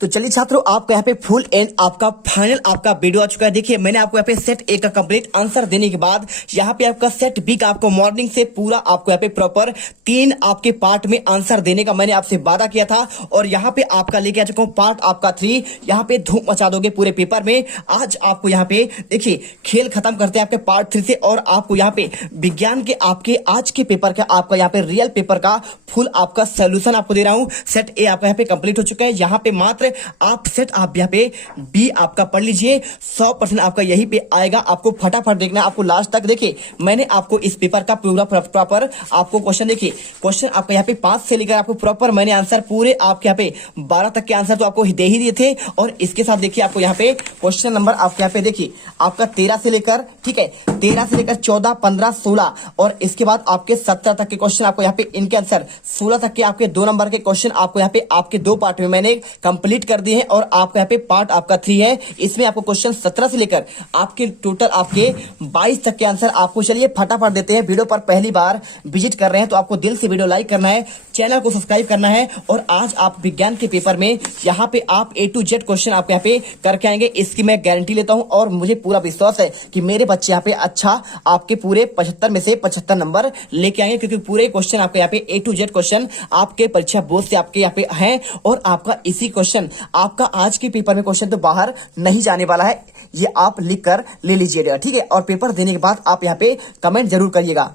तो चलिए छात्रों, आपका यहाँ पे फुल एंड आपका फाइनल आपका वीडियो आ चुका है। देखिए मैंने आपको यहाँ पे सेट ए का कंप्लीट आंसर देने के बाद यहाँ पे आपका सेट बी का आपको मॉर्निंग से पूरा आपको यहाँ पे प्रॉपर 3 आपके पार्ट में आंसर देने का मैंने आपसे वादा किया था और यहाँ पे आपका लेके आ चुका हूँ पार्ट आपका 3। यहाँ पे धूम मचा दोगे पूरे पेपर में। आज आपको यहाँ पे देखिए खेल खत्म करते हैं आपके पार्ट 3 से और आपको यहाँ पे विज्ञान के आपके आज के पेपर का आपका यहाँ पे रियल पेपर का फुल आपका सोल्यूशन आपको दे रहा हूँ। सेट ए आपका यहाँ पे कंप्लीट हो चुका है। यहाँ पे मात्र आप सेट आप यहाँ पे बी आपका पढ़ लीजिए, 100% आपका यही पे आएगा। आपको फटाफट देखना, आपको लास्ट तक। देखिए मैंने आपको इस पेपर का पूरा प्रॉपर आपको क्वेश्चन देखिए, क्वेश्चन आपका यहाँ पे 5 से लेकर आपको प्रॉपर मैंने आंसर पूरे आपके यहाँ पे 12 तक के आंसर तो आपको दे ही दिए थे। और इसके साथ देखिए आपको यहाँ पे क्वेश्चन नंबर आपके यहाँ पे देखिए आपका 13 से लेकर, ठीक है, 13 से लेकर 14, 15, 16 और इसके बाद आपके 17 तक के क्वेश्चन आपको यहाँ पे इनके आंसर 16 तक के आपके 2 नंबर के क्वेश्चन आपको यहाँ पे आपके 2 पार्ट में मैंने कंप्लीट कर दिए हैं। और आपका यहाँ पे पार्ट आपका 3 है, इसमें आपको क्वेश्चन 17 से लेकर आपके टोटल आपके 22 तक के आंसर आपको। चलिए फटाफट देते हैं। वीडियो पर पहली बार विजिट कर रहे हैं तो आपको दिल से वीडियो लाइक करना है, चैनल को सब्सक्राइब करना है। और आज आप विज्ञान के पेपर में यहाँ पे आप A to Z क्वेश्चन आप यहाँ पे करके आएंगे, इसकी मैं गारंटी लेता हूँ। और मुझे पूरा विश्वास है कि मेरे बच्चे यहाँ पे अच्छा आपके पूरे 75 में से 75 नंबर लेके आएंगे, क्योंकि पूरे क्वेश्चन आपके यहाँ पे A to Z क्वेश्चन आपके परीक्षा बोर्ड से आपके यहाँ पे हैं। और आपका इसी क्वेश्चन आपका आज के पेपर में क्वेश्चन तो बाहर नहीं जाने वाला है, ये आप लिख कर ले लीजिएगा, ठीक है। और पेपर देने के बाद आप यहाँ पे कमेंट जरूर करिएगा।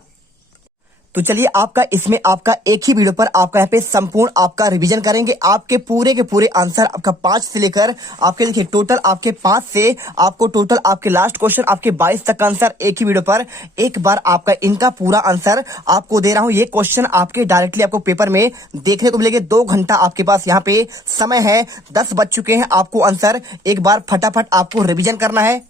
तो चलिए आपका इसमें आपका एक ही वीडियो पर आपका यहाँ पे संपूर्ण आपका रिवीजन करेंगे। आपके पूरे के पूरे आंसर आपका 5 से लेकर आपके देखिए टोटल आपके 5 से आपको टोटल आपके लास्ट क्वेश्चन आपके 22 तक का आंसर एक ही वीडियो पर एक बार आपका इनका पूरा आंसर आपको दे रहा हूं। ये क्वेश्चन आपके डायरेक्टली आपको पेपर में देखने को मिलेंगे। 2 घंटा आपके पास यहाँ पे समय है, 10 बज चुके हैं। आपको आंसर एक बार फटाफट आपको रिविजन करना है,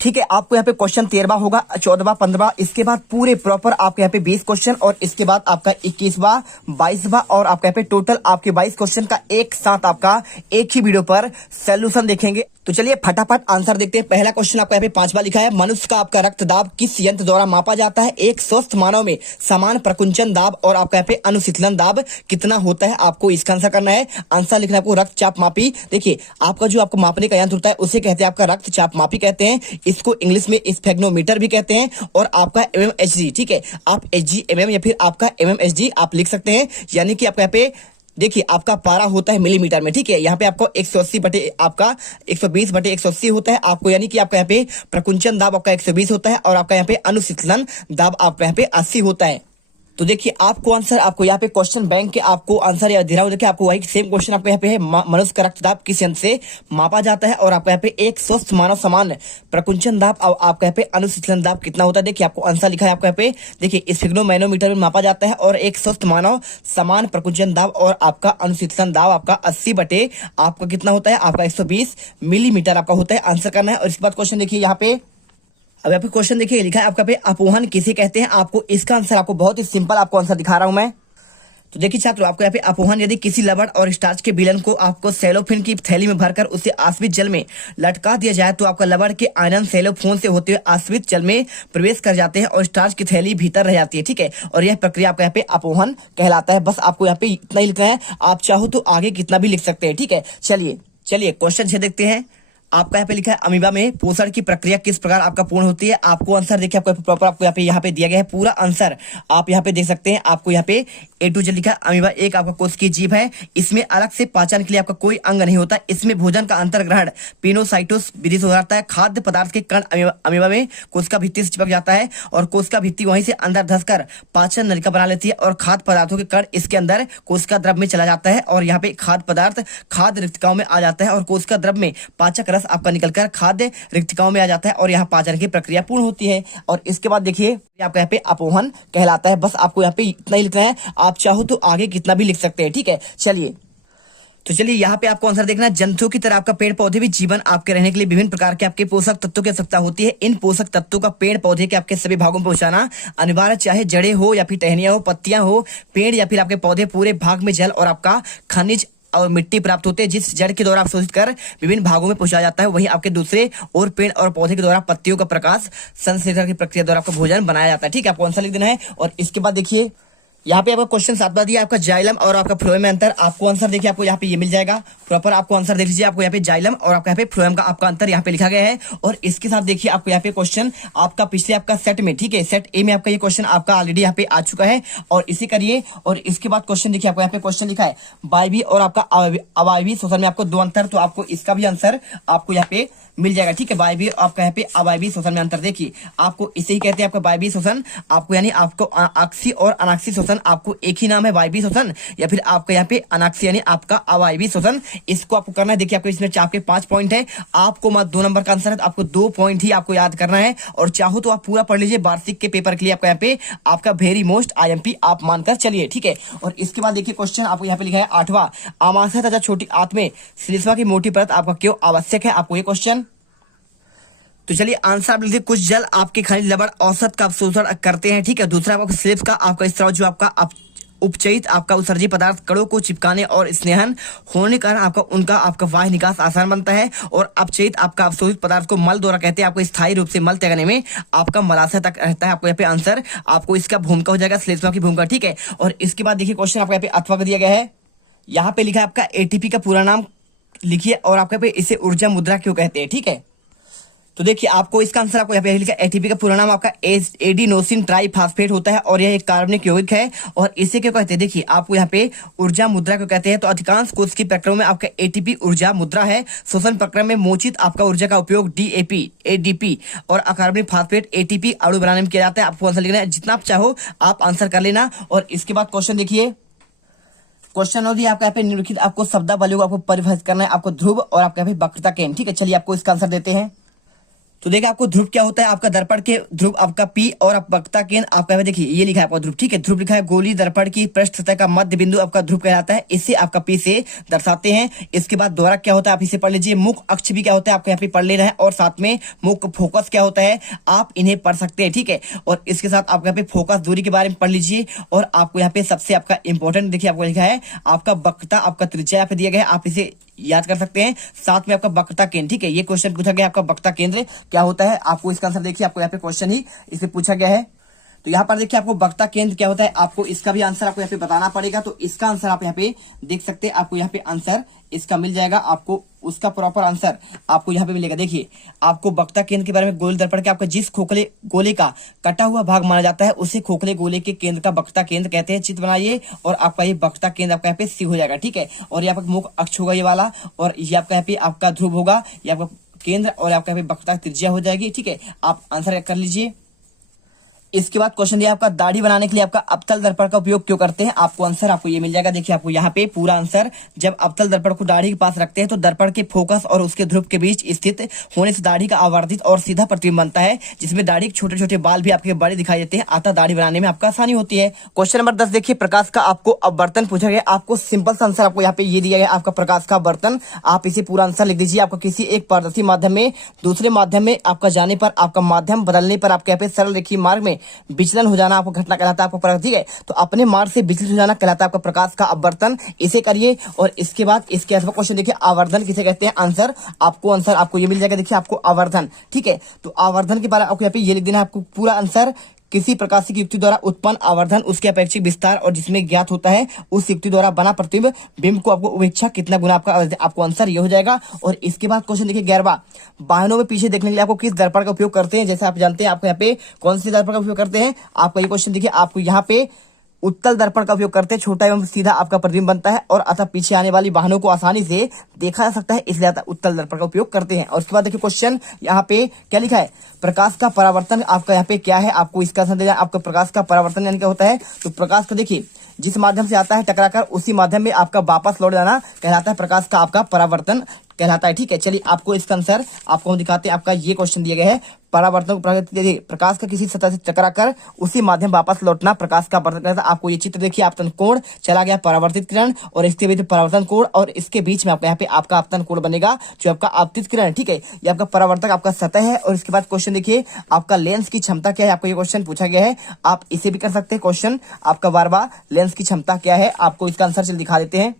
ठीक है। आपको यहाँ पे क्वेश्चन 13वां होगा, 14वां, 15वां, इसके बाद पूरे प्रॉपर आपके यहाँ पे 20 क्वेश्चन और इसके बाद आपका 21वां, 22वां और आपके यहाँ पे टोटल आपके 22 क्वेश्चन का एक साथ आपका एक ही वीडियो पर सोल्यूशन देखेंगे। तो चलिए फटाफट आंसर देखते हैं। पहला क्वेश्चन आपका यहाँ पे 5वां लिखा है, मनुष्य का आपका रक्त दाब किस यंत्र द्वारा मापा जाता है? एक स्वस्थ मानव में समान प्रकुंचन दाब और आपका यहाँ पे अनुशीतलन दाब कितना होता है? आपको इसका आंसर करना है। आंसर लिखना है आपको रक्तचाप मापी। देखिए आपका जो आपको मापने का यंत्र होता है उसे कहते हैं आपका रक्तचाप मापी कहते हैं। इसको इंग्लिश में स्फेग्नोमीटर भी कहते हैं। और आपका mmHg, ठीक है, आप HgMM या फिर आपका mmHg आप लिख सकते हैं। यानी कि आपका यहाँ पे देखिए आपका पारा होता है मिलीमीटर में, ठीक है। यहाँ पे आपको 180 बटे आपका 120 बटे 180 होता है आपको, यानी कि आपका यहाँ पे प्रकुंचन दाब आपका 120 होता है और आपका यहाँ पे अनुशीतलन दाब आपका यहाँ पे 80 होता है। तो देखिए आपको आंसर आपको यहाँ पे क्वेश्चन बैंक के आपको आंसर या दे रहा हूं। देखिए आपको वही सेम क्वेश्चन आपको यहाँ पे है, मनुष्य का रक्तदाब किस यंत्र से मापा जाता है? और आपका यहाँ पे एक स्वस्थ मानव समान प्रकुंचन दाब और आपका यहाँ पे अनुशीतलन दाब कितना होता है? देखिए आपको आंसर लिखा है आपको यहाँ पे देखिए स्फिग्नोमैनोमीटर में मापा जाता है और एक स्वस्थ मानव समान प्रकुंचन दाब और आपका अनुशीतलन दाब आपका 80 बटे आपका कितना होता है? आपका 120 मिलीमीटर आपका होता है। आंसर करना है। और इसके बाद क्वेश्चन देखिए यहाँ पे, अब यहाँ पे क्वेश्चन देखिए लिखा है आपका पे अपोहन किसे कहते हैं? आपको इसका आंसर आपको बहुत ही सिंपल आपको आंसर दिखा रहा हूं मैं। तो देखिए छात्रों, आपको यहाँ पे अपोहन यदि किसी लवण और स्टार्च के विलयन को आपको सेलोफिन की थैली में भरकर उसे आश्रित जल में लटका दिया जाए तो आपका लवण के आयन सेलोफोन से होते हुए आश्रित जल में प्रवेश कर जाते हैं और स्टार्च की थैली भीतर रह जाती है, ठीक है। और यह प्रक्रिया आपका यहाँ पे अपोहन कहलाता है। बस आपको यहाँ पे इतना ही लिखना है, आप चाहो तो आगे कितना भी लिख सकते हैं, ठीक है। चलिए क्वेश्चन 6 देखते हैं। आपका यहाँ पे लिखा है अमीबा में पोषण की प्रक्रिया किस प्रकार आपका पूर्ण होती है? आपको आंसर देखिए आपको प्रॉपर आपको यहाँ पे दिया गया है पूरा आंसर, आप यहाँ पे देख सकते हैं। आपको यहाँ पे A to Z लिखा है। अमीबा एक आपका कोशिकीय जीव है, इसमें अलग से पाचन के लिए आपका कोई अंग नहीं होता। इसमें भोजन का अंतर्ग्रहण पिनोसाइटोस विधि से हो जाता है। खाद्य पदार्थ के कण अमीबा में कोशिका भित्ति से चिपक जाता है और कोशिका भित्ति वहीं से अंदर धंसकर पाचन नलिका बना लेती है और खाद्य पदार्थों के कण इसके अंदर कोशिका द्रव में चला जाता है और यहाँ पे खाद्य पदार्थ खाद्य रिक्तिकाओं में आ जाता है और कोशिका द्रव में पाचक रस आपका निकलकर खाद्य रिक्तिकाओं में आ जाता है और यहाँ पाचन की प्रक्रिया पूर्ण होती है। और इसके बाद देखिए आपका यहाँ पे अपोहन कहलाता है। बस आपको यहाँ पे इतना ही लिखना है, आप चाहो तो आगे कितना भी लिख सकते हैं, ठीक है। चलिए यहाँ पे आपको आंसर देखना है। जंतुओं की तरह आपका पेड़ पौधे भी जीवन आपके रहने के लिए विभिन्न प्रकार के आपके पोषक तत्वों की आवश्यकता होती है। इन पोषक तत्वों का पेड़ पौधे के आपके सभी भागों में पहुंचाना अनिवार्य, चाहे जड़ें हो या फिर टहनियां हो, पत्तियां हो, पेड़ या फिर आपके पौधे पूरे भाग में जल और आपका खनिज और मिट्टी प्राप्त होते हैं, जिस जड़ के द्वारा अवशोषित कर विभिन्न भागों में पहुंचाया जाता है। वहीं आपके दूसरे और पेड़ और पौधे के द्वारा पत्तियों का प्रकाश संश्लेषण की प्रक्रिया द्वारा आपका भोजन बनाया जाता है, ठीक है। आपको आंसर लिख देना है। और इसके बाद देखिए यहाँ पे आपका क्वेश्चन 7 दिया आपका जाइलम और आपका फ्लोएम में अंतर। आपको आंसर देखिए आपको यहाँ पे ये मिल जाएगा प्रॉपर। आपको आंसर देख लीजिए, आपको यहाँ पे जाइलम और आपका यहाँ पे फ्लोएम का आपका अंतर यहाँ पे लिखा गया है। और इसके साथ देखिए आपको यहाँ पे क्वेश्चन आपका पिछले आपका सेट में, ठीक है, सेट ए में आपका ये क्वेश्चन आपका ऑलरेडी यहाँ पे आ चुका है और इसे करिए। और इसके बाद क्वेश्चन देखिए आपको यहाँ पे क्वेश्चन लिखा है वायवीय और आपका अवायवीय शोषण में आपको 2 अंतर, तो आपको इसका भी आंसर आपको यहाँ पे मिल जाएगा, ठीक है। वायवीय आपका यहाँ पे अवायवीय शोषण में अंतर देखिए आपको इसे ही कहते हैं आपका वायवीय शोषण। आपको यानी आपको अक्षीय और अनाक्षीय शोषण आपको एक ही नाम है वायवीय शोषण, या फिर आपका यहाँ पे अनाक्षीय यानी आपका अवायवीय शोषण। इसको आपको करना है। देखिए आपको इसमें आपके 5 पॉइंट है, आपको मात्र 2 नंबर का आंसर है, तो आपको 2 पॉइंट ही आपको याद करना है। और चाहो तो आप पूरा पढ़ लीजिए, वार्षिक के पेपर के लिए आपका यहाँ पे आपका वेरी मोस्ट IMP आप मानकर चलिए, ठीक है। और इसके बाद देखिए क्वेश्चन आपको यहाँ पे लिखा है 8वां, आमाशय तथा छोटी आंत में श्लेष्मा की मोटी परत आपका क्यों आवश्यक है, आपको ये क्वेश्चन। तो चलिए आंसर आप लिखिए, कुछ जल आपके खनिज लवण औसत का अवशोषण करते हैं, ठीक है। दूसरा आपका स्लेब का आपका स्त्राव जो आपका उपचयित आपका उत्सर्जी पदार्थ कणों को चिपकाने और स्नेहन होने के कारण आपका उनका आपका वायु निकास आसान बनता है। और अपचयित आपका अवशोषित पदार्थ को मल द्वारा कहते हैं, आपको स्थायी रूप से मल त्यागने में आपका मलाशय तक रहता है। आपको यहाँ पे आंसर आपको इसका भूमिका हो जाएगा श्लेष्मा की भूमिका, ठीक है। और इसके बाद देखिए क्वेश्चन आपको यहाँ पे अथवा दिया गया है, यहाँ पे लिखा है आपका ATP का पूरा नाम लिखिए और आपका पे इसे ऊर्जा मुद्रा क्यों कहते हैं, ठीक है। तो देखिए आपको इसका आंसर आपको यहाँ पे लिखा है ATP का पूरा नाम आपका एडिनोसिन ट्राइफॉस्फेट होता है और यह एक कार्बनिक यौगिक है। और इसे क्यों कहते हैं, देखिए आपको यहाँ पे ऊर्जा मुद्रा क्यों कहते हैं, तो अधिकांश कोशिकीय प्रक्रम में आपका ATP ऊर्जा मुद्रा है। श्वसन प्रक्रम में मोचित आपका ऊर्जा का उपयोग DAP ADP और अकार्बनिक फास्फेट ATP अणु बनाने में किया जाता है। आपको आंसर लिखना है, जितना आप चाहो आप आंसर कर लेना। और इसके बाद क्वेश्चन देखिए, क्वेश्चन होती है आपका यहाँ पे निम्नलिखित आपको शब्दावलियों को आपको परिभाषित करना है, आपको ध्रुव और आपका यहाँ पे वक्रता केंद्र, ठीक है। चलिए आपको इसका आंसर देते हैं। तो देखिए आपको ध्रुव क्या होता है, आपका दर्पण के ध्रुव आपका P और आप वक्रता केंद्र आपका देखिए ये लिखा है आपका ध्रुव, ठीक है। ध्रुव लिखा है गोली दर्पण की पृष्ठ सतह का मध्य बिंदु आपका ध्रुव कहलाता है, इसे आपका P से दर्शाते हैं। इसके बाद द्वारक क्या होता है आप इसे पढ़ लीजिए। मुख अक्ष भी क्या होता है आपको यहाँ पे पढ़ लेना है, और साथ में मुख फोकस क्या होता है आप इन्हें पढ़ सकते हैं, ठीक है। और इसके साथ आपको यहाँ पे फोकस दूरी के बारे में पढ़ लीजिए। और आपको यहाँ पे सबसे आपका इंपॉर्टेंट देखिए आपको लिखा है आपका वक्रता आपका त्रिज्या यहाँ पे दिया गया है, आप इसे याद कर सकते हैं। साथ में आपका वक्रता केंद्र, ठीक है। ये क्वेश्चन पूछा गया आपका वक्रता केंद्र क्या होता है, आपको इसका आंसर देखिए आपको यहाँ पे क्वेश्चन ही इसे पूछा गया है। तो यहाँ पर देखिए आपको वक्रता केंद्र क्या होता है, आपको इसका भी आंसर आपको यहाँ पे बताना पड़ेगा। तो इसका आंसर आप यहाँ पे देख सकते हैं, आपको यहाँ पे आंसर इसका मिल जाएगा, आपको उसका प्रॉपर आंसर आपको यहाँ पे मिलेगा। देखिए आपको वक्रता केंद्र के बारे में गोल दर्पण के आपका जिस खोखले गोले का कटा हुआ भाग माना जाता है उसे खोखले गोले के केंद्र का वक्रता केंद्र कहते हैं। चित्र बनाइए और आपका ये वक्रता केंद्र आपका यहाँ पे सी हो जाएगा, ठीक है। और ये आपका मुख अक्ष होगा ये वाला, और ये आपका यहाँ पे आपका ध्रुव होगा, ये आपका केंद्र, और आपका यहाँ पे वक्रता त्रिज्या हो जाएगी, ठीक है। आप आंसर कर लीजिए। इसके बाद क्वेश्चन दिया आपका दाढ़ी बनाने के लिए आपका अवतल दर्पण का उपयोग क्यों करते हैं, आपको आंसर आपको ये मिल जाएगा। देखिए आपको यहाँ पे पूरा आंसर, जब अवतल दर्पण को दाढ़ी के पास रखते हैं तो दर्पण के फोकस और उसके ध्रुव के बीच स्थित होने से दाढ़ी का आवर्धित और सीधा प्रतिबिंब बनता है, जिसमें दाढ़ी के छोटे छोटे बाल भी आपके बड़े दिखाई देते हैं, अतः दाढ़ी बनाने में आपका आसानी होती है। क्वेश्चन नंबर 10 देखिए, प्रकाश का आपको अपवर्तन पूछा गया। आपको सिंपल सा आंसर आपको यहाँ पे ये दिया गया आपका प्रकाश का अपवर्तन, आप इसे पूरा आंसर लिख दीजिए। आपको किसी एक पारदर्शी माध्यम में दूसरे माध्यम में आपका जाने पर आपका माध्यम बदलने पर आपके यहाँ पे सरल रेखीय मार्ग में विचलन हो जाना आपको घटना कहलाता है आपको प्रकाश, ठीक है। तो अपने मार्ग से विचलित हो जाना कहलाता है आपका प्रकाश का अपवर्तन, इसे करिए। और इसके बाद इसके अथवा क्वेश्चन देखिए, आवर्धन किसे कहते हैं, आंसर आपको ये मिल जाएगा। देखिए आपको आवर्धन, ठीक है। तो आवर्धन के बारे में आपको यहाँ पे ये लिख देना है, आपको पूरा आंसर किसी प्रकाशिक युक्ति द्वारा उत्पन्न आवर्धन उसके अपेक्षित विस्तार और जिसमें ज्ञात होता है उस युक्ति द्वारा बना प्रतिबिंब बिंब को आपको उपेक्षा कितना गुना आपको आंसर ये हो जाएगा। और इसके बाद क्वेश्चन देखिए 11वां, वाहनों में पीछे देखने के लिए आपको किस दर्पण का उपयोग करते हैं, जैसे आप जानते हैं आपको यहाँ पे कौन सी दर्पण का उपयोग करते हैं, आपका ये क्वेश्चन देखिए आपको यहाँ पे उत्तल दर्पण का उपयोग करते हैं, छोटा एवं सीधा आपका प्रतिबिंब बनता है और अतः पीछे आने वाली वाहनों को आसानी से देखा जा सकता है, इसलिए उत्तल दर्पण का उपयोग करते हैं। और उसके बाद देखिए क्वेश्चन यहाँ पे क्या लिखा है, प्रकाश का परावर्तन आपका यहाँ पे क्या है, आपको इसका आंसर देना है। आपका प्रकाश का परावर्तन यानी क्या होता है, तो प्रकाश का देखिए जिस माध्यम से आता है टकराकर उसी माध्यम में आपका वापस लौट जाना कहलाता है प्रकाश का आपका परावर्तन कहलाता है, ठीक है। चलिए आपको इसका आंसर आपको हम दिखाते हैं। आपका ये क्वेश्चन दिया गया है, परावर्तन प्रकाश का किसी सतह से टकराकर उसी माध्यम वापस लौटना प्रकाश का परावर्तन कहलाता है। आपको ये चित्र देखिए, आपतन कोण चला गया परावर्तित किरण और इसके बीच परावर्तन कोण और इसके बीच में आपका यहाँ पे आपका आपतन कोण बनेगा जो आपका आपतित किरण, ठीक है। ये आपका परावर्तक आपका सतह है। और इसके बाद क्वेश्चन देखिए, आपका लेंस की क्षमता क्या है, आपको ये क्वेश्चन पूछा गया है, आप इसे भी कर सकते हैं क्वेश्चन। आपका बार लेंस की क्षमता क्या है, आपको इसका आंसर चल दिखा देते हैं।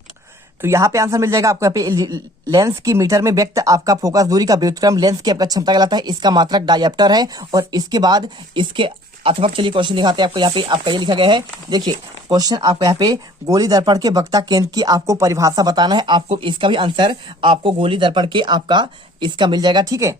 तो यहाँ पे आंसर मिल जाएगा आपको, यहाँ पे लेंस की मीटर में व्यक्त आपका फोकस दूरी का व्युत्क्रम लेंस की आपका क्षमता कहलाता है, इसका मात्रक डायप्टर है। और इसके बाद इसके अथवा चलिए क्वेश्चन दिखाते हैं आपको। यहाँ पे आपका ये लिखा गया है, देखिए क्वेश्चन आपको यहाँ पे गोली दर्पण के वक्ता केंद्र की आपको परिभाषा बताना है। आपको इसका भी आंसर आपको गोली दर्पण के आपका इसका मिल जाएगा, ठीक है।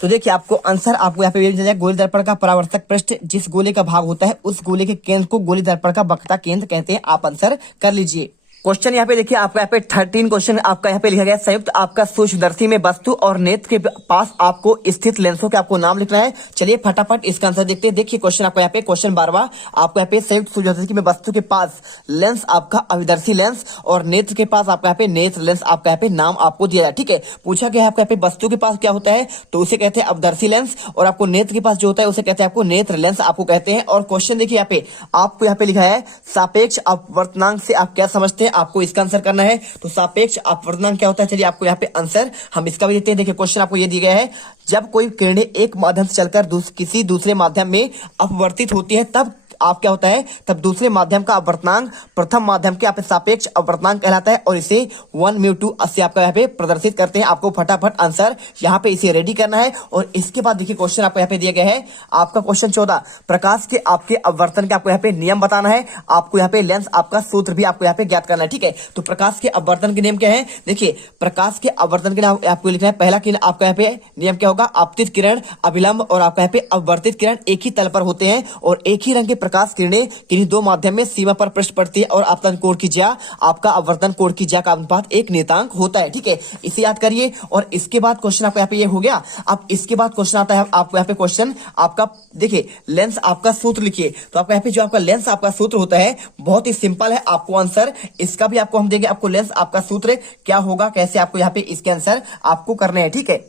तो देखिए आपको आंसर आपको यहाँ पे मिल जाएगा, गोली दर्पण का परावर्तक पृष्ठ जिस गोले का भाग होता है उस गोले के केंद्र को गोली दर्पण का वक्ता केंद्र कहते हैं। आप आंसर कर लीजिए। क्वेश्चन यहाँ पे देखिए आपका यहाँ पे 13 क्वेश्चन आपका यहाँ पे लिखा गया है, संयुक्त आपका सूक्ष्मदर्शी में वस्तु और नेत्र के पास आपको स्थित लेंसों के आपको नाम लिखना है। चलिए फटाफट इसका आंसर देखते हैं। देखिए क्वेश्चन आपको यहाँ पे क्वेश्चन 12वां आपको यहाँ पे संयुक्त सूक्ष्मदर्शी में वस्तु के पास लेंस आपका अभिदर्शी लेंस और नेत्र के पास आपका यहाँ पे नेत्र लेंस आपका यहाँ पे नाम आपको दिया है, ठीक है। पूछा गया है आपको यहाँ पे वस्तु के पास क्या होता है, तो उसे कहते हैं अभिदर्शी लेंस, और आपको नेत्र के पास जो होता है उसे कहते हैं आपको नेत्र लेंस आपको कहते हैं। और क्वेश्चन देखिए यहाँ पे आपको यहाँ पे लिखा है सापेक्ष अपवर्तनांक से आप क्या समझते हैं, आपको इसका आंसर करना है। तो सापेक्ष अपवर्तनांक क्या होता है, चलिए आपको यहाँ पे आंसर हम इसका भी देते हैं। देखिए क्वेश्चन आपको ये दिया गया है, जब कोई किरणें एक माध्यम से चलकर किसी दूसरे माध्यम में अपवर्तित होती है तब आप क्या होता है, तब दूसरे माध्यम का अपवर्तनांक प्रथम माध्यम के आप सापेक्ष अपवर्तनांक कहलाता है, और इसे 1/2 से आपका यहाँ पे प्रदर्शित करते हैं। आपको फटाफट आंसर यहाँ पे इसे रेडी करना है। और इसके बाद देखिए क्वेश्चन आपको यहाँ पे दिया गया है आपका क्वेश्चन 14, प्रकाश के आपके अपवर्तन के आपको यहाँ पे नियम बताना है। आपको यहाँ पे लेंस आपका सूत्र भी आपको यहाँ पे ज्ञात करना है, ठीक है। तो प्रकाश के अपवर्तन के नियम क्या है, देखिए प्रकाश के अपवर्तन के नियम आपको लिखना है। पहला आपका यहाँ पे नियम क्या होगा, आपतित किरण, अभिलंब और आपका यहाँ पे अपवर्तित किरण एक ही तल पर होते हैं और एक ही रंग के प्रकाश किरणें किन्हीं दो माध्यम में सीमा पर पृष्ठ पड़ती है और आपतन कोण की ज्या आपका अपवर्तन कोण की ज्या का अनुपात एक नियतांक होता है, ठीक है। इसे याद करिए। और इसके बाद क्वेश्चन आपको यहाँ पे ये हो गया। अब इसके बाद क्वेश्चन आता है आपको यहाँ पे क्वेश्चन आपका, देखिए लेंस आपका सूत्र लिखिए। तो आपका यहाँ पे जो आपका लेंस आपका सूत्र होता है बहुत ही सिंपल है। आपको आंसर इसका भी आपको हम देंगे, आपको लेंस आपका सूत्र क्या होगा, कैसे आपको यहाँ पे इसके आंसर आपको करने हैं, ठीक है।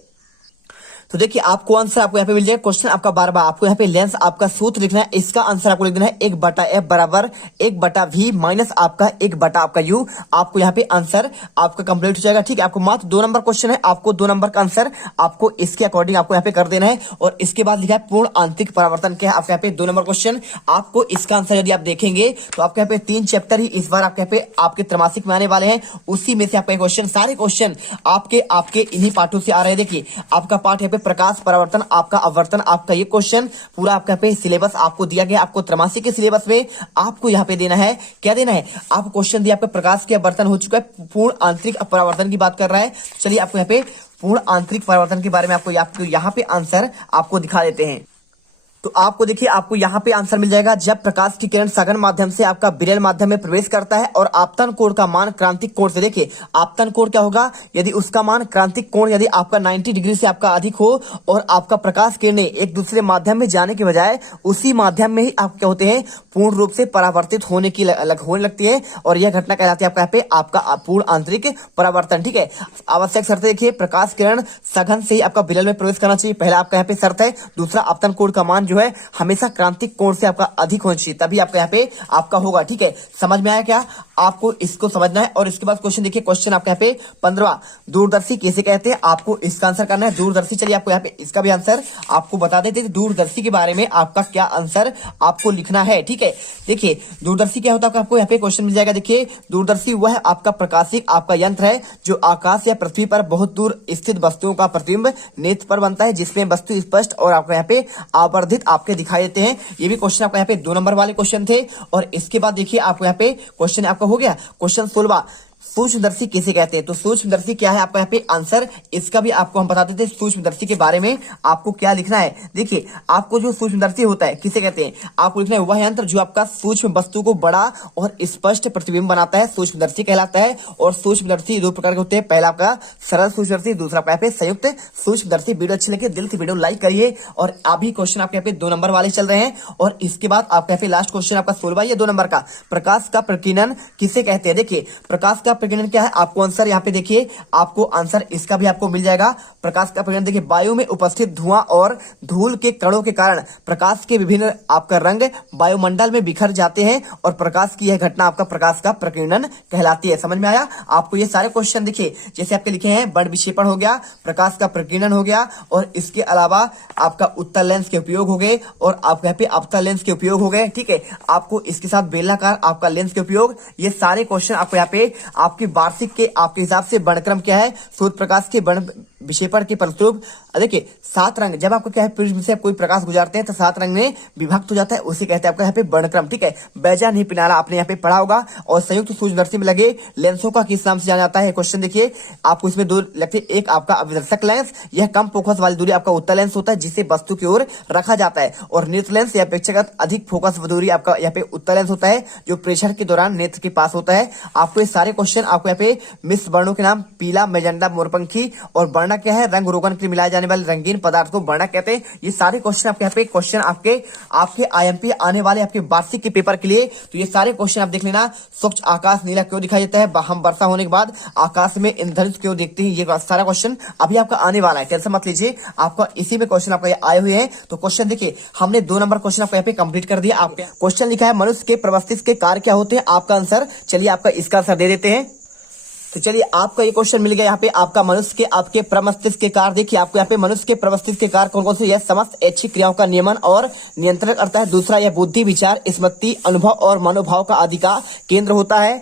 तो देखिए आपको आंसर आपको यहाँ पे मिल जाएगा। क्वेश्चन आपका 12वां आपको यहाँ पे लेंस आपका सूत्र लिखना है। इसका आंसर आपको लिख देना है 1/f बराबर 1/v माइनस आपका 1/आपका u। आपको यहाँ पे आंसर आपका कंप्लीट हो जाएगा, ठीक है। आपको मात्र 2 नंबर क्वेश्चन है, आपको 2 नंबर का आंसर आपको इसके अकॉर्डिंग आपको यहाँ पे कर देना है। और इसके बाद लिखा है पूर्ण आंतरिक परावर्तन क्या है, आपके यहाँ पे 2 नंबर क्वेश्चन। आपको इसका आंसर यदि आप देखेंगे तो आपके यहाँ पे 3 चैप्टर ही इस बार आपके यहाँ पे आपके त्रैमासिक में आने वाले हैं। उसी में से आपका क्वेश्चन, सारे क्वेश्चन आपके इन्हीं पाठों से आ रहे हैं। देखिए आपका पाठ यहाँ पे प्रकाश परावर्तन आपका अपवर्तन, आपका ये क्वेश्चन पूरा आपका पे सिलेबस आपको दिया गया। आपको त्रैमासिक के सिलेबस में आपको यहाँ पे देना है, क्या देना है, आपको क्वेश्चन दिया आपका प्रकाश के अपवर्तन हो चुका है, पूर्ण आंतरिक परावर्तन की बात कर रहा है। चलिए आपको यहाँ पे पूर्ण आंतरिक परावर्तन के बारे में आपको यहाँ पे आंसर आपको दिखा देते हैं। तो आपको देखिए आपको यहाँ पे आंसर मिल जाएगा, जब प्रकाश की किरण सघन माध्यम से आपका विरल माध्यम में प्रवेश करता है और आपतन कोण का मान क्रांतिक कोण से, देखिए आपतन कोण क्या होगा, यदि उसका मान क्रांतिक कोण यदि आपका 90 डिग्री से आपका अधिक हो और आपका प्रकाश किरणें एक दूसरे माध्यम में जाने के बजाय उसी माध्यम में ही आप क्या होते हैं पूर्ण रूप से परावर्तित होने लगती है, और यह घटना कहलाती है आपका यहाँ पे आपका पूर्ण आंतरिक परावर्तन, ठीक है। आवश्यक शर्त देखिए, प्रकाश किरण सघन से ही आपका विरल में प्रवेश करना चाहिए, पहला आपका यहाँ पे शर्त है। दूसरा आपतन कोण का मान जो है हमेशा क्रांतिक कोण से आपका अधिक होना चाहिए, तभी आपका यहाँ पे आपका होगा, ठीक है। समझ में आया क्या, आपको इसको समझना है। और इसके बाद क्वेश्चन देखिए, क्वेश्चन आपका यहाँ पे 15वां दूरदर्शी किसे कहते हैं, आपको इसका आंसर करना है। दूरदर्शी, चलिए आपको यहाँ पे इसका भी आंसर आपको बता देते हैं। दूरदर्शी के बारे में आपका क्या आंसर आपको लिखना है, ठीक है। देखिए दूरदर्शी क्या होता है, आपको यहाँ पे क्वेश्चन मिल जाएगा। देखिए दूरदर्शी वह आपका प्रकाशिक आपका यंत्र है जो आकाश या पृथ्वी पर बहुत दूर स्थित वस्तुओं का प्रतिबिंब नेत्र पर बनता है, जिसमें वस्तु स्पष्ट और आपको यहाँ पे आवर्धित आपके दिखाई देते हैं। ये भी क्वेश्चन आपका यहाँ पे 2 नंबर वाले क्वेश्चन थे। और इसके बाद देखिए आपको यहाँ पे क्वेश्चन आपका हो गया क्वेश्चन 16वां, सूक्ष्मदर्शी किसे कहते हैं। तो सूक्ष्मदर्शी क्या है, आपका यहाँ पे आंसर इसका भी आपको हम बता देते हैं। सूक्ष्मदर्शी के बारे में आपको क्या लिखना है, देखिए आपको जो सूक्ष्मदर्शी होता है किसे कहते हैं, आपको लिखना है वह यंत्र जो आपका सूक्ष्म वस्तु को बड़ा और स्पष्ट प्रतिबिंब बनाता है, सूक्ष्मदर्शी कहलाता है। और सूक्ष्मदर्शी 2 प्रकार के होते हैं, पहला आपका सरल सूक्ष्मदर्शी, दूसरा आपका यहाँ पे संयुक्त सूक्ष्मदर्शी। वीडियो अच्छी लगे दिल से वीडियो लाइक करिए। और अभी क्वेश्चन आपके यहाँ पे 2 नंबर वाले चल रहे हैं। और इसके बाद आपके यहाँ पे लास्ट क्वेश्चन आपका 16वां, ये 2 नंबर का, प्रकाश का प्रकीर्णन किसे कहते हैं। देखिए प्रकाश का प्रकीर्णन क्या है, आपको आंसर यहाँ पे देखिए आपको आंसर इसका भी आपको मिल जाएगा। प्रकाश का प्रकीर्णन देखिए, वायु में उपस्थित धुआं और धूल के कणों के कारण प्रकाश के विभिन्न आपका रंग वायुमंडल में बिखर जाते हैं और प्रकाश की यह घटना आपका प्रकाश का प्रकीर्णन कहलाती है। समझ में आया आपको। ये सारे क्वेश्चन देखिए जैसे आपके लिखे हैं, बड़ विक्षेपण हो गया, प्रकाश का प्रकीर्णन हो गया, और इसके अलावा आपका उत्तल लेंस के उपयोग हो गए, और आपके यहाँ पे अपतल लेंस के उपयोग हो गए, ठीक है। आपको इसके साथ बेलनाकार आपका लेंस के उपयोग, ये सारे क्वेश्चन आपको यहाँ पे आपकी वार्षिक के आपके हिसाब से वर्णक्रम क्या है, सूर्य प्रकाश के विक्षेपण के फलस्वरूप देखिए 7 रंग जब आपको क्या है प्रिज्म से कोई प्रकाश गुजारते हैं तो 7 रंग में विभक्त हो जाता है, उसे कहते हैं आपका यहाँ पे वर्णक्रम। ठीक है, बैजा नहीं पिनाला आपने यहाँ पे पढ़ा होगा। और संयुक्त सूक्ष्मदर्शी में लगे लेंसों का किस नाम से जाना जाता है? क्वेश्चन देखिए आपको इसमें दो लगते हैं, एक आपका अभिदर्शक लेंस, यह कम फोकस वाली दूरी आपका उत्तल लेंस होता है जिसे वस्तु की ओर रखा जाता है। और नेत्र लेंस या अपेक्षाकृत अधिक फोकस दूरी आपका यहाँ पे उत्तल लेंस होता है जो प्रेक्षण के दौरान नेत्र के पास होता है। आपको ये सारे क्वेश्चन आपको यहाँ पे मिश्र वर्णों के नाम पीला, मैजेंडा, मोरपंखी और वर्णा क्या है? रंग रोगन के लिए मिलाए जाने वाले रंगीन पदार्थ को वर्णा कहते हैं। ये सारे क्वेश्चन आपके यहाँ पे क्वेश्चन आपके आईएमपी आने वाले आपके वार्षिक के पेपर के लिए, तो ये सारे क्वेश्चन आप देख लेना। स्वच्छ आकाश नीला क्यों दिखाई देता है? हम वर्षा होने के बाद आकाश में इंद्रधनुष क्यों देखते हैं? ये सारा क्वेश्चन अभी आपका आने वाला है, टेंशन मत लीजिए, आपका इसी में क्वेश्चन आपका आए हुए हैं। तो क्वेश्चन देखिए हमने 2 नंबर क्वेश्चन आपको यहाँ पे कंप्लीट कर दिया। आप क्वेश्चन लिखा है मनुष्य के प्रवस्तिष्क के कार्य क्या होते हैं? आपका आंसर चलिए आपका इसका आंसर दे देते हैं। तो चलिए आपका ये क्वेश्चन मिल गया यहाँ पे, आपका मनुष्य के आपके प्रमस्तिष्क के कार्य देखिए आपको यहाँ पे मनुष्य के प्रमस्तिष्क के कार्य कौन कौन से? यह समस्त ऐच्छिक क्रियाओं का नियमन और नियंत्रण करता है। दूसरा यह बुद्धि, विचार, स्मृति, अनुभव और मनोभाव का आदि का केंद्र होता है।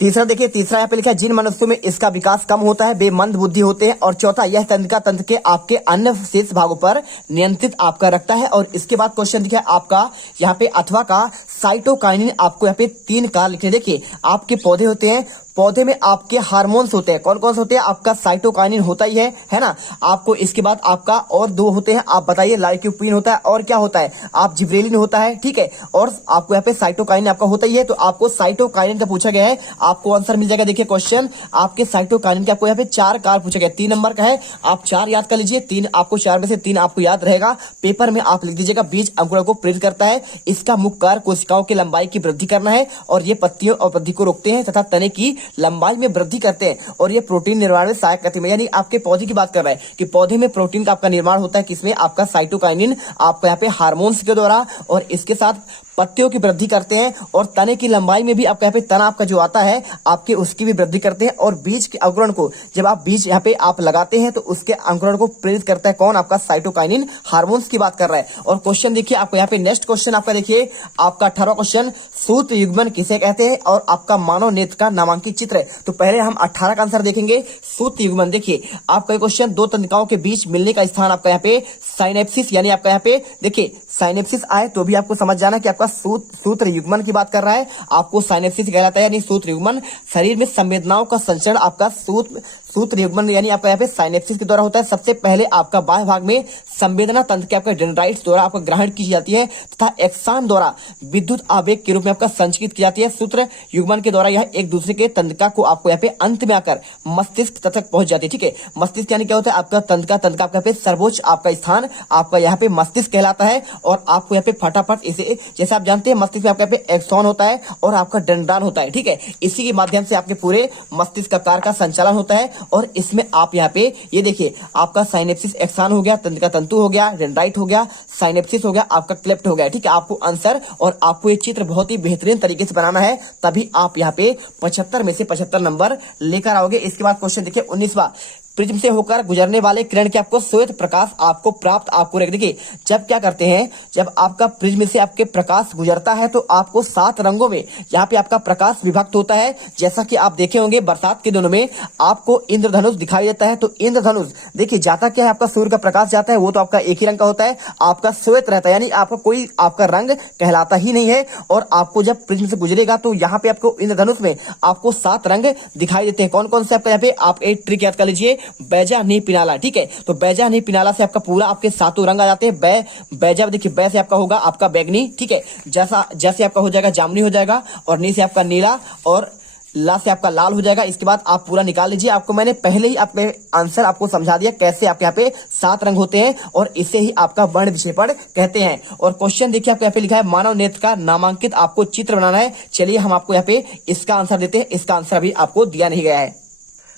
तीसरा देखिए, तीसरा यहाँ पे लिखा है जिन मनुष्यों में इसका विकास कम होता है वे मंद बुद्धि होते हैं। और चौथा यह तंत्रिका तंत्र के आपके अन्य शेष भागों पर नियंत्रित आपका रखता है। और इसके बाद क्वेश्चन देखिए आपका यहाँ पे अथवा का साइटोकाइनिन आपको यहाँ पे 3 कार्य लिखे। देखिए आपके पौधे होते हैं, पौधे में आपके हार्मोन्स होते हैं, कौन कौन से होते हैं? आपका साइटोकाइनिन होता ही है ना। आपको इसके बाद आपका और 2 होते हैं, आप बताइए। लाइकोपीन होता है और क्या होता है? आप जिब्रेलिन होता है, ठीक है। और आपको यहाँ पे साइटोकाइनिन आपका होता ही है। तो आपको साइटोकाइनिन का पूछा गया है, आपको आंसर मिल जाएगा। देखिए क्वेश्चन आपके साइटोकाइनिन के आपको यहाँ पे 4 कार्य पूछा गया, 3 नंबर का है, आप 4 याद कर लीजिए। 3 आपको 4 में से 3 आपको याद रहेगा, पेपर में आप लिख दीजिएगा। बीज अंकुरण को प्रेरित करता है, इसका मुख्य कार्य कोशिकाओं की लंबाई की वृद्धि करना है और ये पत्तियों और वृद्धि को रोकते हैं तथा तने की लंबाई में वृद्धि करते हैं। और ये प्रोटीन निर्माण में सहायक करते हैं, यानी आपके पौधे की बात कर रहा है कि पौधे में प्रोटीन का आपका निर्माण होता है किसमें? आपका साइटोकाइनिन आपको यहाँ पे हार्मोन्स के द्वारा, और इसके साथ पत्तियों की वृद्धि करते हैं और तने की लंबाई में भी आपका यहाँ पे तना आपका जो आता है आपके उसकी भी वृद्धि करते हैं। और बीज के अंकुरण को जब आप बीज यहाँ पे आप लगाते हैं तो उसके अंकुरण को प्रेरित करता है कौन? आपका साइटोकाइनिन, हार्मोन्स की बात कर रहा है। और क्वेश्चन देखिए आपको यहाँ पे नेक्स्ट क्वेश्चन आपका देखिए आपका 18वां क्वेश्चन, सूत्र युग्मन किसे कहते हैं? और आपका मानव नेत्र का नामांकित चित्र है। तो पहले हम 18 का आंसर देखेंगे। सूत्र युग्मन देखिए आपका क्वेश्चन 2 तंत्रिकाओं के बीच मिलने का स्थान आपका यहाँ पे साइनेप्सिस, यानी आपका यहाँ पे देखिए साइनेप्सिस आए तो भी आपको समझ जाना कि आपका सूत्र युग्मन की बात कर रहा है, आपको साइनेप्सिस कहलाता है, यानी सूत्र युग्मन। शरीर में संवेदनाओं का संचरण आपका सूत्र युग्मन यानी आपका यहाँ पे साइनेप्सिस के द्वारा होता है। सबसे पहले आपका बाह्य भाग में संवेदना तंत्र के आपका डेंड्राइट्स द्वारा आपका ग्रहण की जाती है तथा एक्सान द्वारा विद्युत आवेग के रूप में आपका संचकित की जाती है। सूत्र युग्मन के द्वारा यह एक दूसरे के तंत्रिका को आपको यहाँ पे अंत में आकर मस्तिष्क तक पहुंच जाती है। ठीक है, मस्तिष्क यानी क्या होता है? आपका तंत्रिका आपका यहाँ पे सर्वोच्च आपका स्थान आपका यहाँ पे मस्तिष्क कहलाता है। और आपको यहाँ पे फटाफट इसे जैसे आप जानते हैं मस्तिष्क में आपका यहाँ पे एक्सॉन होता है और आपका डेंड्रान होता है। ठीक है, इसी के माध्यम से आपके पूरे मस्तिष्क का कार्य का संचालन होता है। और इसमें आप यहाँ पे ये देखिए आपका साइनेप्सिस एक्सान हो गया, तंत्रिका तंतु हो गया, डेंड्राइट हो गया, साइनेप्सिस हो गया, आपका क्लेफ्ट हो गया। ठीक है, आपको आंसर और आपको ये चित्र बहुत ही बेहतरीन तरीके से बनाना है, तभी आप यहाँ पे 75 में से 75 नंबर लेकर आओगे। इसके बाद क्वेश्चन देखिए 19वां, प्रिज्म से होकर गुजरने वाले किरण के आपको श्वेत प्रकाश आपको प्राप्त आपको देखिए जब क्या करते हैं, जब आपका प्रिज्म से आपके प्रकाश गुजरता है तो आपको 7 रंगों में यहाँ पे आपका प्रकाश विभक्त होता है। जैसा कि आप देखे होंगे बरसात के दिनों में आपको इंद्रधनुष दिखाई देता है। तो इंद्रधनुष देखिए जाता क्या है, आपका सूर्य का प्रकाश जाता है वो तो आपका एक ही रंग का होता है, आपका श्वेत रहता है, यानी आपका कोई आपका रंग कहलाता ही नहीं है। और आपको जब प्रिज्म से गुजरेगा तो यहाँ पे आपको इंद्रधनुष में आपको 7 रंग दिखाई देते हैं। कौन कौन से आपका यहाँ पे आप एक ट्रिक याद कर लीजिए, बैजा नहीं पिनाला। ठीक है, तो बैजा नहीं पिनाला से आपका पूरा आपके 7 रंग आ जाते हैं। बैजा देखिए बै से आपका होगा आपका बैगनी, ठीक है, जैसे आपका हो जाएगा जामुनी हो जाएगा, और नी से आपका नीला, और ला से आपका लाल हो जाएगा। इसके बाद आप पूरा निकाल लीजिए। आपको मैंने पहले ही आपके आंसर आपको समझा दिया कैसे आपके यहाँ पे 7 रंग होते हैं और इसे ही आपका वर्ण विक्षेपण कहते हैं। और क्वेश्चन देखिए आपको यहाँ पे लिखा है मानव नेत्र का नामांकित आपको चित्र बनाना है। चलिए हम आपको यहाँ पे इसका आंसर देते हैं, इसका आंसर अभी आपको दिया नहीं गया है।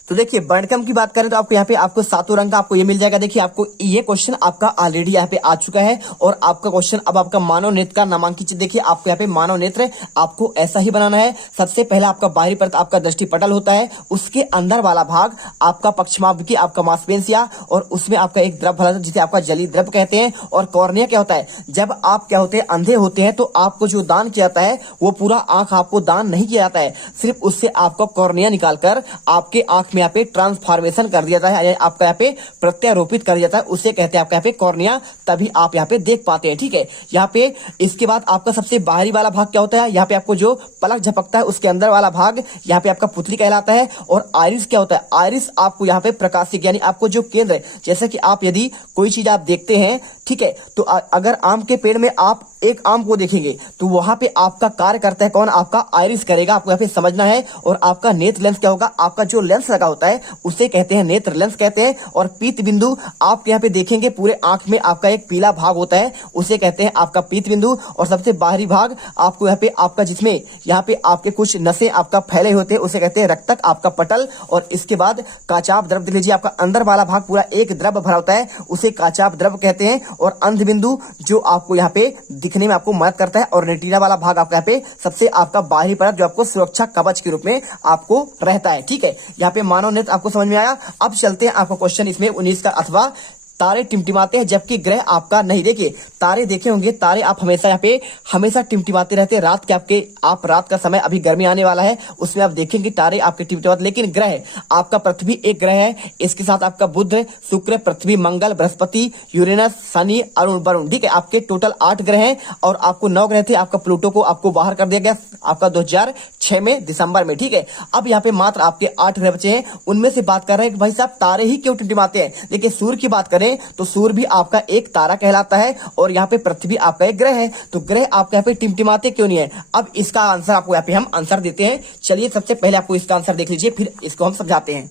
तो देखिए वर्णक्रम की बात करें तो आपको यहाँ पे आपको 7 रंग का आपको ये मिल जाएगा। देखिए आपको ये क्वेश्चन आपका ऑलरेडी यहाँ पे आ चुका है और आपका क्वेश्चन अब आपका मानव नेत्र का नामांकित देखिए आपको यहाँ पे मानव नेत्र आपको ऐसा ही बनाना है। सबसे पहला आपका बाहरी परत आपका दृष्टि पटल होता है, उसके अंदर वाला भाग आपका पक्षमाभ आपका मांसपेशियां और उसमें आपका एक द्रव फलक जिसे आपका जलीय द्रव कहते हैं। और कॉर्निया क्या होता है, जब आप क्या होते हैं अंधे होते हैं तो आपको जो दान किया जाता है वो पूरा आंख आपको दान नहीं किया जाता है, सिर्फ उससे आपको कॉर्निया निकालकर आपके आंख आंख में यहाँ पे ट्रांसफॉर्मेशन कर दिया जाता है, आपका यहाँ पे प्रत्यारोपित कर दिया जाता है, उसे कहते हैं आपका यहाँ पे कॉर्निया, तभी आप यहाँ पे देख पाते हैं। ठीक है, यहाँ पे इसके बाद आपका सबसे बाहरी वाला भाग क्या होता है, यहाँ पे आपको जो पलक झपकता है उसके अंदर वाला भाग यहाँ पे आपका पुतली कहलाता है। और आइरिस क्या होता है, आइरिस आपको यहाँ पे प्रकाशिक यानी आपको जो केंद्र है, जैसे कि आप यदि कोई चीज आप देखते हैं, ठीक है, तो अगर आम के पेड़ में आप एक आम को देखेंगे तो वहां पे आपका कार्य करता है कौन, आपका आइरिस करेगा, आपको यहाँ पे समझना है। और आपका नेत्र लेंस क्या होगा, आपका जो लेंस लगा होता है उसे कहते हैं नेत्र लेंस कहते हैं। और पीत बिंदु आप यहाँ पे देखेंगे पूरे आंख में आपका एक पीला भाग होता है, उसे कहते हैं आपका पीत बिंदु। और सबसे बाहरी भाग आपको यहाँ पे आपका जिसमें यहाँ पे आपके कुछ नसें आपका फैले होते हैं उसे कहते हैं रक्तक, आपका पटल। और इसके बाद काचाप द्रव देख लीजिए, आपका अंदर वाला भाग पूरा एक द्रव भरा होता है, उसे काचाप द्रव कहते हैं। और अंध बिंदु जो आपको यहाँ पे दिखने में आपको मदद करता है। और रेटिना वाला भाग आपका यहाँ पे सबसे आपका बाहरी परत जो आपको सुरक्षा कवच के रूप में आपको रहता है। ठीक है, यहाँ पे मानव नेत्र आपको समझ में आया। अब चलते हैं आपका क्वेश्चन इसमें 19 का, अथवा तारे टिमटिमाते हैं जबकि ग्रह आपका नहीं। देखिए तारे देखे होंगे, तारे आप हमेशा यहाँ पे हमेशा टिमटिमाते रहते हैं रात के, आपके आप रात का समय अभी गर्मी आने वाला है उसमें आप देखेंगे तारे आपके टिमटिमाते। लेकिन ग्रह आपका पृथ्वी एक ग्रह है, इसके साथ आपका बुध, शुक्र, पृथ्वी, मंगल, बृहस्पति, यूरेनस, शनि, अरुण, वरुण। ठीक है, आपके टोटल 8 ग्रह हैं और आपको 9 ग्रह थे, आपका प्लूटो को आपको बाहर कर दिया गया आपका 2006 में दिसंबर में। ठीक है, अब यहाँ पे मात्र आपके 8 ग्रह बचे हैं, उनमें से बात कर रहे हैं कि भाई साहब तारे ही क्यों टिमटिमाते हैं। देखिए सूर्य की बात करें तो सूर्य भी आपका एक तारा कहलाता है और यहाँ पे पृथ्वी आपका एक ग्रह है, तो ग्रह आपके यहाँ पे टिमटिमाते क्यों नहीं है। अब इसका आंसर आपको यहाँ पे हम आंसर देते हैं। चलिए सबसे पहले आपको इसका आंसर देख लीजिए, फिर इसको हम समझाते हैं।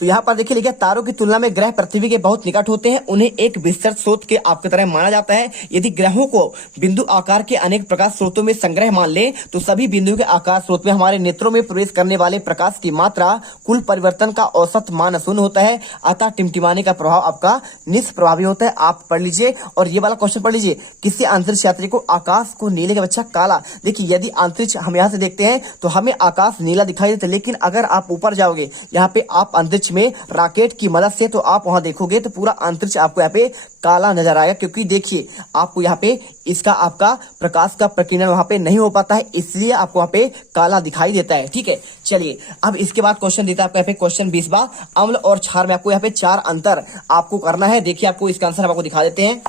तो यहाँ पर देखिए लिखा, तारों की तुलना में ग्रह पृथ्वी के बहुत निकट होते हैं, उन्हें एक विस्तृत स्रोत के आपकी तरह माना जाता है। यदि ग्रहों को बिंदु आकार के अनेक प्रकाश स्रोतों में संग्रह मान ले तो सभी बिंदु के आकार स्रोत में हमारे नेत्रों में प्रवेश करने वाले प्रकाश की मात्रा कुल परिवर्तन का औसत मान शून्य होता है, अतः टिमटिमाने का प्रभाव आपका निष्प्रभावी होता है। आप पढ़ लीजिए और ये वाला क्वेश्चन पढ़ लीजिए, किसी अंतरिक्ष यात्री को आकाश को नीले के बच्चा काला। देखिए यदि अंतरिक्ष हम यहाँ से देखते हैं तो हमें आकाश नीला दिखाई देता है, लेकिन अगर आप ऊपर जाओगे यहाँ पे आप अंतरिक्ष में रॉकेट की मदद से तो आप वहां देखोगे तो पूरा अंतरिक्ष आपको यहाँ पे काला नजर आएगा, क्योंकि देखिए आपको यहाँ पे इसका आपका प्रकाश का प्रकीर्णन वहां पे नहीं हो पाता है, इसलिए आपको वहां पे काला दिखाई देता है। ठीक है, चलिए अब इसके बाद क्वेश्चन देता है आपको यहाँ पे क्वेश्चन 20वां, अम्ल और क्षार में आपको यहाँ पे 4 अंतर आपको करना है। देखिए आपको इसका आंसर आपको दिखा देते हैं।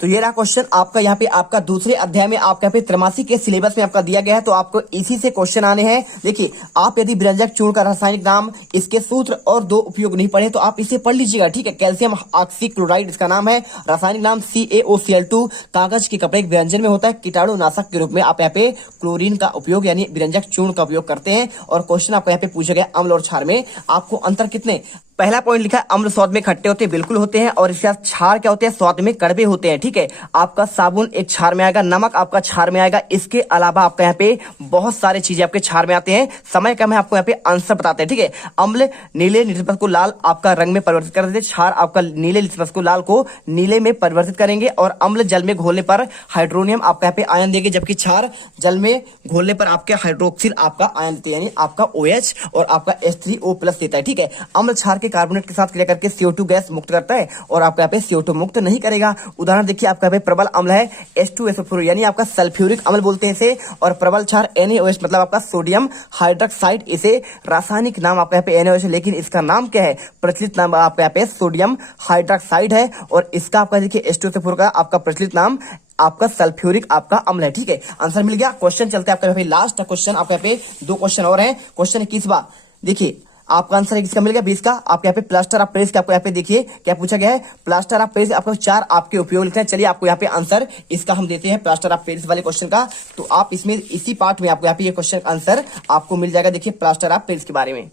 तो ये रहा क्वेश्चन आपका यहाँ पे आपका दूसरे अध्याय में आपका यहाँ पे त्रैमासिक के सिलेबस में आपका दिया गया है, तो आपको इसी से क्वेश्चन आने हैं। देखिए आप यदि व्यंजक चूर्ण का रासायनिक नाम, इसके सूत्र और 2 उपयोग नहीं पढ़े तो आप इसे पढ़ लीजिएगा। ठीक है, कैल्शियम ऑक्सीक्लोराइड इसका नाम है, रासायनिक नाम CaOCl2, कागज के कपड़े व्यंजन में होता है, कीटाणुनाशक के रूप में आप यहाँ पे क्लोरीन का उपयोग यानी व्यंजक चूर्ण का उपयोग करते हैं। और क्वेश्चन आपको यहाँ पे पूछा गया अम्ल और क्षार में आपको अंतर कितने। पहला पॉइंट लिखा है अम्ल स्वाद में खट्टे होते हैं, बिल्कुल होते हैं, और इसके साथ क्षार क्या होते हैं, स्वाद में कड़वे होते हैं। ठीक है, आपका साबुन एक क्षार में आएगा, नमक आपका क्षार में आएगा, इसके अलावा आपका यहाँ पे बहुत सारे चीजें आपके क्षार में आते हैं। समय कम है, आपको यहाँ पे आंसर बताते हैं। ठीक है, अम्ल नीले लिटमस को लाल आपका रंग में परिवर्तित कर देते हैं, क्षार आपका नीले लिटमस को लाल को नीले में परिवर्तित करेंगे। और अम्ल जल में घोलने पर हाइड्रोनियम आपका यहाँ पे आयन देंगे, जबकि क्षार जल में घोलने पर आपके हाइड्रोक्सिल आपका आयन देते हैं, यानी आपका OH और आपका H3O+ देता है। ठीक है, अम्ल क्षार कार्बोनेट के साथ क्रिया करके CO2 गैस मुक्त करता है और आपका यहाँ पे CO2 मुक्त नहीं करेगा। उदाहरण देखिए आपका यहाँ पे प्रबल अम्ल है H2SO4 यानी आपका सल्फ्यूरिक अम्ल बोलते हैं इसे, और प्रबल क्षार NaOH मतलब आपका सोडियम हाइड्रोक्साइड, इसे रासायनिक नाम आपका यहाँ पे NaOH है, लेकिन इसका नाम क्या है, प्रचलित नाम आपका यहाँ पे सोडियम हाइड्रोक्साइड है। और इसका आपका देखिए H2SO4 का आपका प्रचलित नाम आपका सल्फ्यूरिक आपका अम्ल है। ठीक है, आंसर मिल गया। क्वेश्चन चलते हैं आपका लास्ट क्वेश्चन, आपके यहाँ पे 2 क्वेश्चन और हैं। क्वेश्चन 21वां देखिए आपका आंसर किसका मिल गया 20 का। आपके यहाँ पे प्लास्टर ऑफ पेरिस का आपको यहाँ पे देखिए क्या पूछा गया है, प्लास्टर ऑफ पेरिस आपको 4 आपके उपयोग लिखना है। चलिए आपको यहाँ पे आंसर इसका हम देते हैं प्लास्टर ऑफ पेरिस वाले क्वेश्चन का, तो आप इसमें इसी पार्ट में आपको यहाँ पे ये क्वेश्चन आंसर आपको मिल जाएगा। देखिए प्लास्टर ऑफ पेरिस के बारे में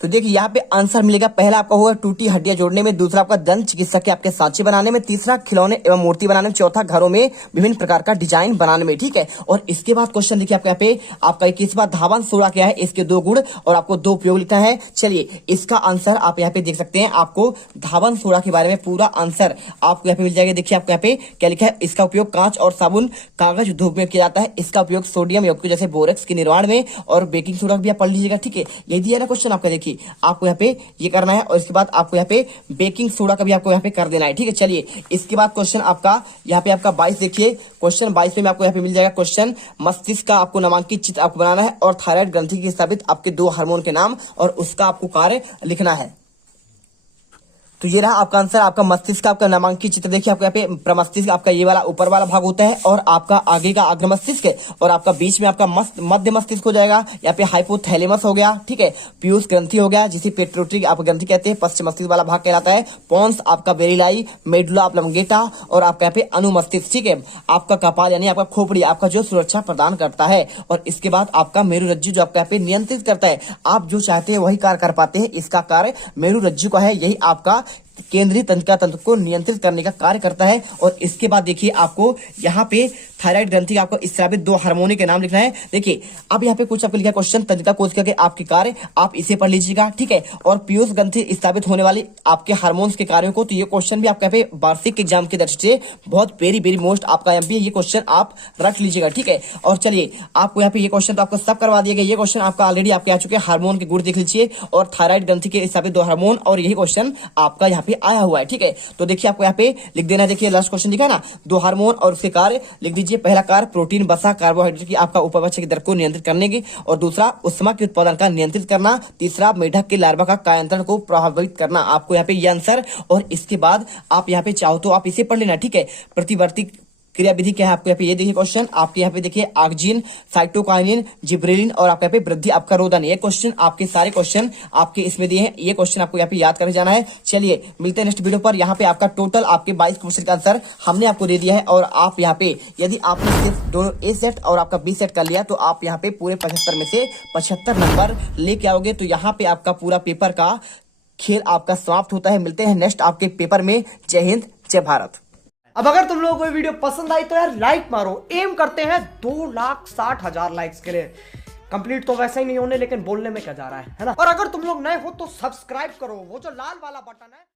तो देखिए यहाँ पे आंसर मिलेगा, पहला आपका होगा टूटी हड्डियां जोड़ने में, दूसरा आपका दंत चिकित्सक के आपके सांचे बनाने में, तीसरा खिलौने एवं मूर्ति बनाने में, चौथा घरों में विभिन्न प्रकार का डिजाइन बनाने में। ठीक है, और इसके बाद क्वेश्चन देखिए आपके यहाँ पे आपका 21वां धावन सोडा क्या है, इसके 2 गुण और आपको 2 उपयोग लिखना है। चलिए इसका आंसर आप यहाँ पे देख सकते हैं, आपको धावन सोडा के बारे में पूरा आंसर आपको यहाँ पे मिल जाएगा। देखिए आपको यहाँ पे क्या लिखा है, इसका उपयोग कांच और साबुन कागज उद्योग में किया जाता है, इसका उपयोग सोडियम यौगिक जैसे बोरेक्स के निर्माण में और बेकिंग सोडा भी आप पढ़ लीजिएगा। ठीक है, ये दिया ना क्वेश्चन आपका, देखिए देखिए आपको यहाँ पे ये करना है और इसके बाद आपको यहाँ पे बेकिंग सोडा का भी आपको यहाँ पे कर देना है। ठीक है, चलिए इसके बाद क्वेश्चन आपका यहाँ पे आपका 22 देखिए, क्वेश्चन 22 में आपको यहाँ पे मिल जाएगा क्वेश्चन, मस्तिष्क का आपको नामांकित चित्र आपको बनाना है और थायराइड ग्रंथि के स्थापित आपके 2 हार्मोन के नाम और उसका आपको कार्य लिखना है। तो ये रहा आपका आंसर, आपका मस्तिष्क का आपका नामांकित चित्र। देखिए आपको यहाँ पे प्रमस्तिष्क आपका ये वाला ऊपर वाला भाग होता है और आपका आगे का अग्र मस्तिष्क है और आपका बीच में आपका मध्य मस्तिष्क हो जाएगा। यहाँ पे हाइपोथैलेमस हो गया, ठीक है, पीयूष ग्रंथि हो गया जिसे पेट्रोटिक आप ग्रंथि कहते हैं, पश्चिम मस्तिष्क वाला भाग कहलाता है, पोन्स आपका बेरिलाई, मेडुला ऑब्लोंगेटा और आपका यहाँ पे अनुमस्तिष्क, ठीक है, आपका कपाल यानी आपका खोपड़ी आपका जो सुरक्षा प्रदान करता है और इसके बाद आपका मेरुरज्जु जो आपका यहाँ पे नियंत्रित करता है, आप जो चाहते हैं वही कार्य कर पाते हैं। इसका कार्य मेरुरज्जु का है, यही आपका केंद्रीय तंत्रिका तंत्र को नियंत्रित करने का कार्य करता है। और इसके बाद देखिए आपको यहाँ पे थायराइड ग्रंथि आपको स्रावित 2 हार्मोन के नाम लिखना है। देखिए अब यहाँ पे कुछ आपको लिखा है क्वेश्चन, तंत्रिका कोशिका के आपके कार्य, आप इसे पढ़ लीजिएगा, ठीक है, और पीयूष ग्रंथि स्थापित होने वाली आपके हार्मोन्स के कार्यों को। तो ये क्वेश्चन भी आपका यहाँ पे वार्षिक एग्जाम की दृष्टि से बहुत वेरी मोस्ट आपका यहाँ पे ये क्वेश्चन आप रख लीजिएगा, ठीक है। और चलिए आपको यहाँ पे ये क्वेश्चन तो आपको सब करवा दिया गया, ये क्वेश्चन आपका ऑलरेडी आपके आ चुके हैं, हार्मोन के गुण देख लीजिए और थायराइड ग्रंथि के स्थापित 2 हार्मोन और यही क्वेश्चन आपका यहाँ पे आया हुआ है, ठीक है। तो देखिए आपको यहाँ पे लिख देना है, देखिए लास्ट क्वेश्चन दिखा ना, 2 हार्मोन और उसके कार्य लिख दीजिए। पहला कार्य प्रोटीन वसा कार्बोहाइड्रेट की आपका उपापचय की दर को नियंत्रित करने की, और दूसरा उष्मा के उत्पादन का नियंत्रित करना, तीसरा मेढक के लार्वा का कायांतरण को प्रभावित करना। आपको यहाँ पे ये आंसर, और इसके बाद आप यहाँ पे चाहो तो आप इसे पढ़ लेना, ठीक है। प्रतिवर्ती क्रिया विधि क्या है आपको यहाँ पे ये देखिए क्वेश्चन, आपके यहाँ पे देखिए ऑक्सिन, साइटोकाइनिन, जिब्रेलिन और आपके यहाँ पे वृद्धि आपका रोधन। ये क्वेश्चन आपके सारे क्वेश्चन आपके इसमें दिए हैं, ये क्वेश्चन आपको यहाँ पे याद करके जाना है। चलिए मिलते हैं नेक्स्ट वीडियो पर। यहाँ पे आपका टोटल आपके 22 क्वेश्चन का आंसर हमने आपको दे दिया है और आप यहाँ पे यदि आपने सिर्फ दोनों ए सेट और आपका बी सेट कर लिया तो आप यहाँ पे पूरे 75 में से 75 नंबर लेके आओगे। तो यहाँ पे आपका पूरा पेपर का खेल आपका समाप्त होता है। मिलते हैं नेक्स्ट आपके पेपर में। जय हिंद, जय भारत। अब अगर तुम लोगों को ये वीडियो पसंद आई तो यार लाइक मारो, एम करते हैं 2,60,000 लाइक्स के लिए। कंप्लीट तो वैसे ही नहीं होने, लेकिन बोलने में क्या जा रहा है ना। और अगर तुम लोग नए हो तो सब्सक्राइब करो, वो जो लाल वाला बटन है।